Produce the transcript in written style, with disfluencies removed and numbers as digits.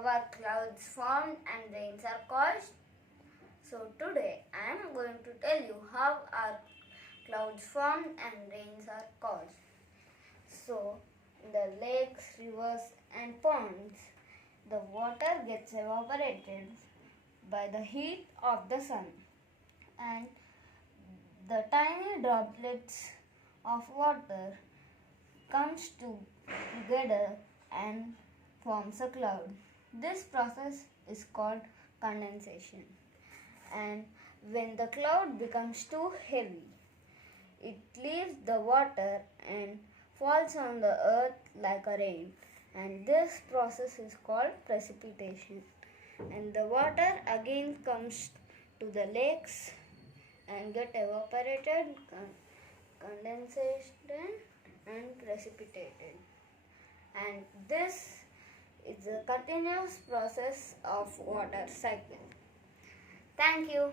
how are clouds formed and rains are caused? So today I am going to tell you how are clouds formed and rains are caused. So in the lakes, rivers and ponds, the water gets evaporated by the heat of the sun, and the tiny droplets of water comes together and forms a cloud. This process is called condensation. And when the cloud becomes too heavy, it leaves the water and falls on the earth like a rain. And this process is called precipitation. And the water again comes to the lakes and get evaporated, condensation and precipitated. And this is a continuous process of water cycle. Thank you.